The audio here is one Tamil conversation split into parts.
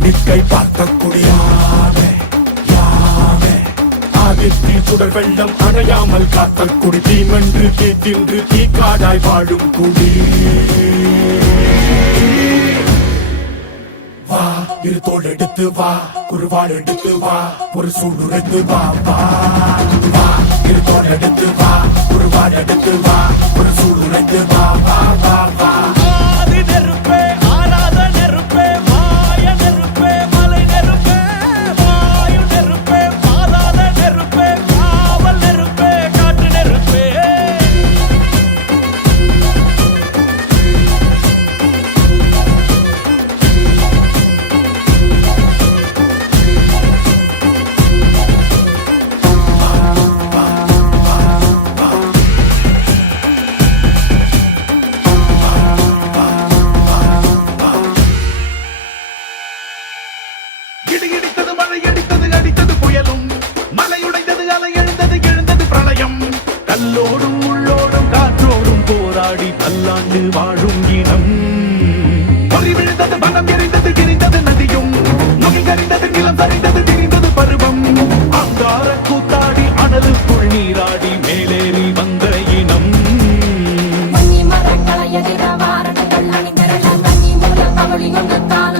நிற்கை பார்க்க குடியாமே யாமே ஆதித்தில் சுடர் வெள்ளம் அணையாமல் காத்த குடி தீமென்று தீ தின்று தீ காடாய் வாழும் குடி வா இரு தோள் எடுத்து வா குருவாள் எடுத்து வா ஒரு சூடுரைத்து வா வா வா இரு தோள் எடுத்து வா குருவாள் எடுத்து வா ஒரு சூடுரைத்து வா வா வா வா இடித்தது மழை அடித்தது அடித்தது புயலும் மலை உடைந்தது அலை எழுந்தது எழுந்தது பிரளயம் கல்லோடும் உள்ளோடும் காற்றோடும் போராடி பல்லாண்டு வாழும் இனம் பொறி விழுந்தது பணம் எரிந்தது கிரிந்தது நதியும் நுகி கரிந்தது நிலம் சரிந்தது திரிந்தது பருவம் அங்கார கூத்தாடி அனலுக்குள் நீராடி மேலேறி வந்த இனம்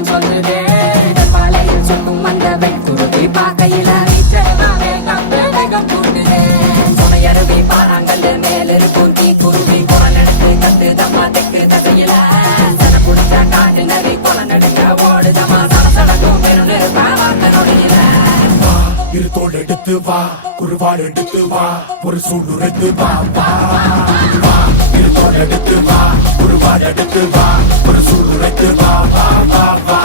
சொல்லுதே அந்த வெண்குருவி பார்க்கையில வேகம் கூட்டுதே சுமையருவி பாறாங்கல் மேலிருக்கும் தீ குருவி குரல் எடுத்து கத்து தம்மா தெக்கு தசையில சன புடிச்ச காட்டு நரி கொலை நடுங்க ஓடுதமா சடசடக்கும் பெருநெருப்பாக்க நொடியில இரு தோள் எடுத்து வா குருவாள் எடுத்து வா ஒரு சூடுரைத்து வா வா வா இரு தோள் எடுத்து வா குருவாள் எடுத்து வா ஒரு சூடுரைத்து வா வா வா வா